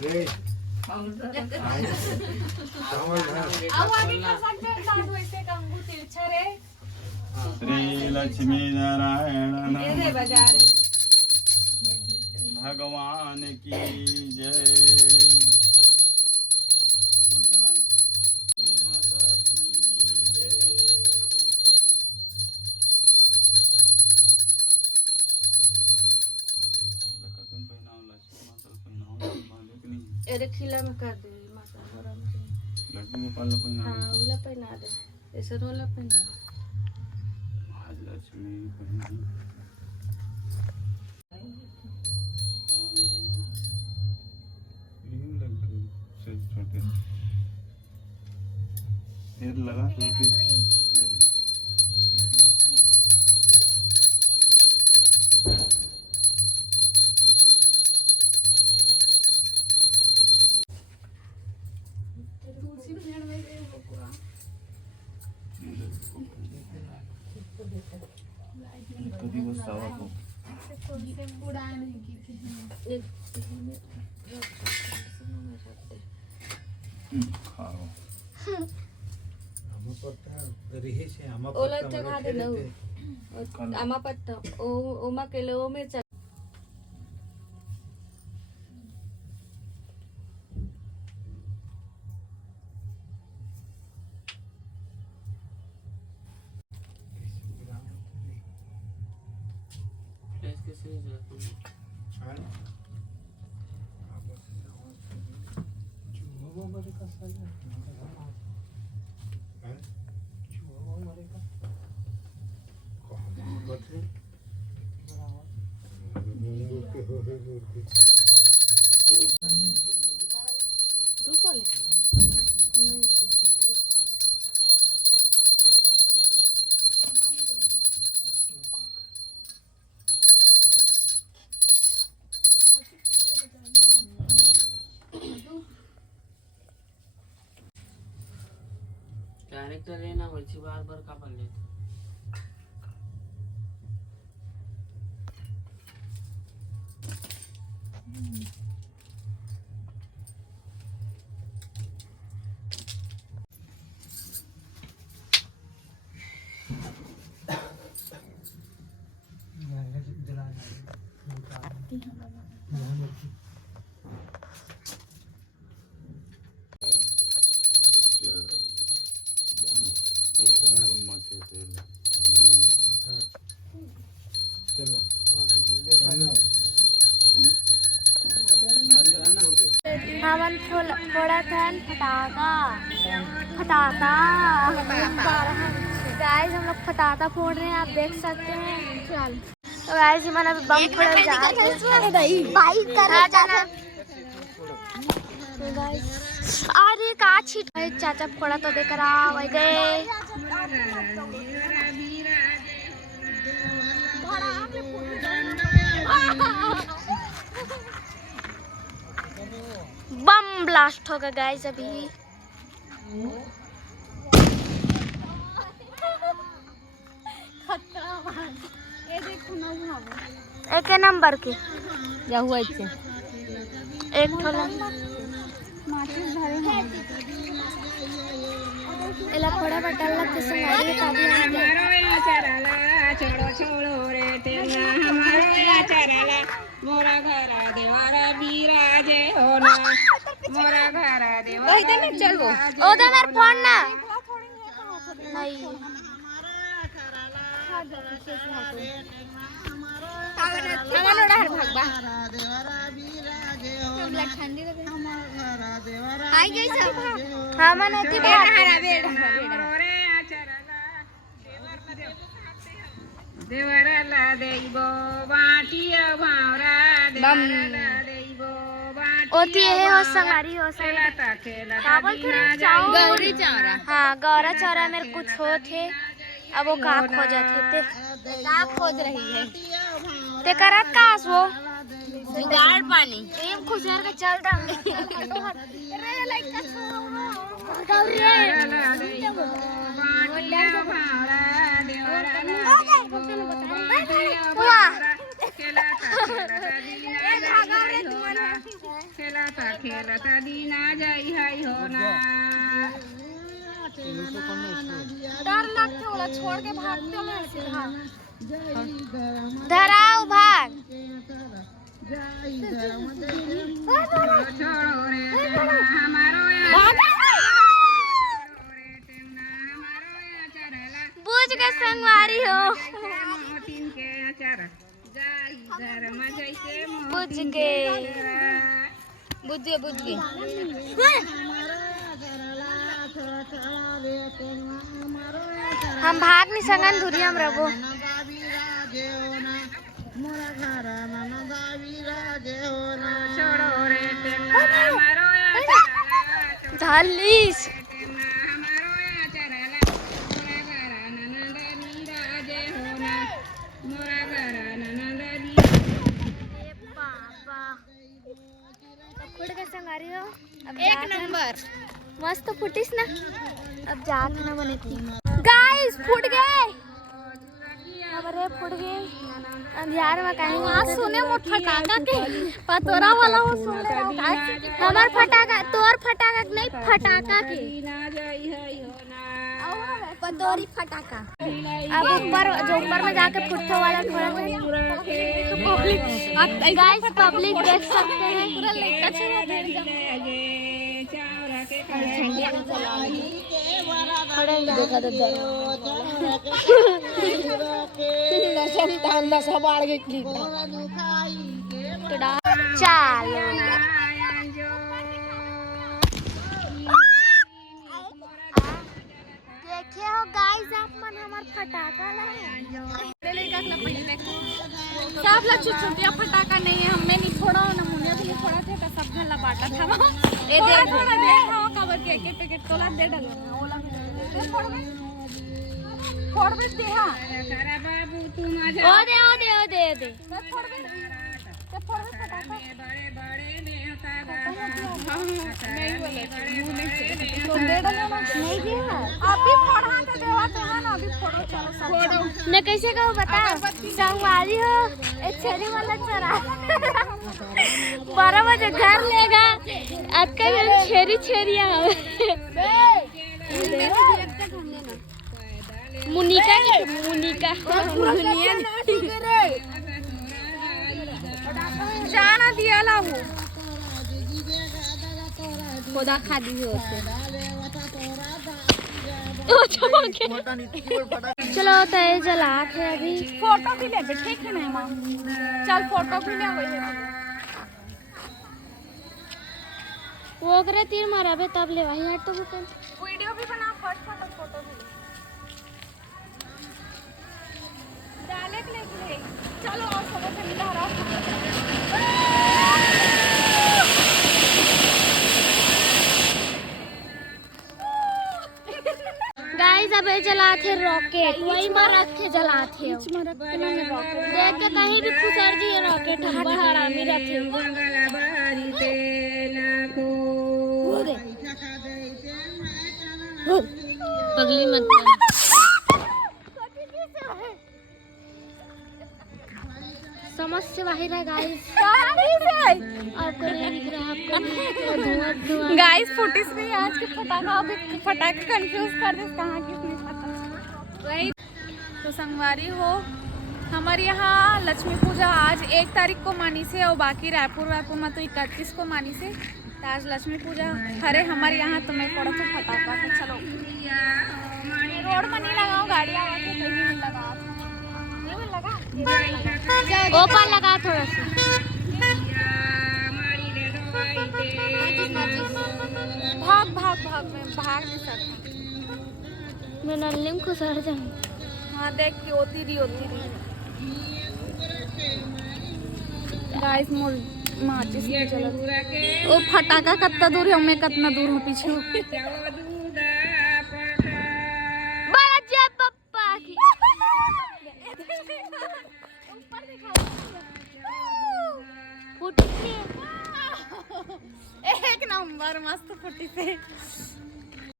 श्री लक्ष्मी नारायण भगवान की जय। माता की जय। अरे खिला में कर दे माता मोरा में लड्डू गोपाल पहना। हाँ वाला पहना दे, ऐसा वाला पहना दे। महालक्ष्मी पहना। छोटे फिर लगा कभी गुस्सा हुआ तो खाओ। ओला तो खा दे ना आमा पत्ता ओ ओमा केले ओ में चल तू बोले नहीं देखी तू बोले कैरेक्टर लेना वैसे बार बार का बन लेते हमन थोड़ा था फटाका फटाका गाइस हम लोग फटाका फोड़ रहे हैं, आप देख सकते हैं। तो गाइस हम अभी बम फोड़ने जा रहे हैं। अरे का छिट चाचा फोड़ा तो देख रहा वही गए बम ब्लास्ट होगा गाइस अभी। एक नंबर के क्या हुआ इससे एक ठोला एला फोड़ा बटाला के संगारी ताबी छोड़ो छोड़ो रे तेरा हमारा चराला मोरा घरा देवारा बिराजे हो ना मोरा घरा देवारा ओदे में चलो ओदे मेरे फोन ना नहीं हमारा डर भागबा ठंडी लगे आई गई सब हां मन होती बेड़ा हरा बेड़ा देवरला देइबो बाटिया भावरा देवरला देइबो बाटिया ओती है हो संगारी हो संगारी गौरी चौरा हाँ गौरा चौरा मेरे कुछ हो थे अब वो कहाँ खोजा थे ते कहाँ खोज रही है ते करा कास वो जुगाड़ पानी एम खुशर के चल दंगे रे लाइक का गौरी खेलता खेलता दीना जाई है हो ना। डर लगते होला छोड़ के भागते हो मैं सीधा धराओ भाग छोड़ो रे हमारो बुझ के संगवारी हो मोतिन के अचार जाई घर में जैसे बुझ के बुझ गए हम भाग नहीं संगन धुरी हम रहो छोड़ो रे हमारो धालीस एक नंबर मस्त फुटिस ना अब जात ना बने थी गाइस फुट गए अरे फुट गए अंधियार में कहीं आज सोने मोट फटाका के पतोरा वाला हो सोने हमार फटाका तोर फटाका नहीं फटाका के पतोरी फटाका अब ऊपर जो ऊपर में जाके फुटने वाला थोड़ा गाइस पब्लिक देख सकते हैं पूरा अच्छा चाल देखे हो गाइस आप मन हमार फटाका सब ला चुटिया फटाका नहीं है हमें नहीं छोड़ा ना मुनिया भी नहीं छोड़ा थे सब घर ला बांटा था ए दे दे हां कवर के एक पैकेट तोला दे डालो ओला फोड़ दे हां अरे बाबू तुम आ ओ दे फोड़ दे फटाका बड़े बड़े नेता नहीं बोले तो दे डालो नहीं दिया अभी फोड़ा तो देवा तो है ना अभी फोड़ो चलो सब फोड़ो न कैसे कहो बता संगवारी हो एक छेरी वाला चरा 12 बजे घर लेगा आपका छेरिया मुनिका जाना दिया लाहू खुदा खा दी हो चलो तो जला थे अभी फोटो भी ले ठीक है ना मां चल फोटो भी ले वो करे तीर मारा बे तब ले वही हट तो वीडियो भी बना फर्स्ट फोटो भी डाले के लिए चलो और सब से मिला रहा गाइस अब जलाते रॉकेट वही में रख के जलाते देख के कहीं भी खुसर जी रॉकेट हरामी रखे पगली मत समझ से बाहर है गाइस गाइस फुटिस नहीं आज के फटाका कंफ्यूज कर दे कहाँ किसने पता तो संगवारी हो हमारे यहाँ लक्ष्मी पूजा आज 1 तारीख को मानी से और बाकी रायपुर में तो 31 को मानी से तो आज लक्ष्मी पूजा हरे हमारे यहाँ तो मैं पड़ा तो फटाका तो चलो रोड में नहीं लगाओ गाड़ी आवाज तो कहीं नहीं लगाओ ऊपर लगा थोड़ा सा भाग मैं भाग नहीं सकती मैं नल्ली में खुसर जाऊँ हाँ देख के होती रही गाइस मोर माचिस नहीं चला ओ फटाका कितना दूर है मैं कितना दूर हूँ पीछे एक नंबर मस्त फुटी से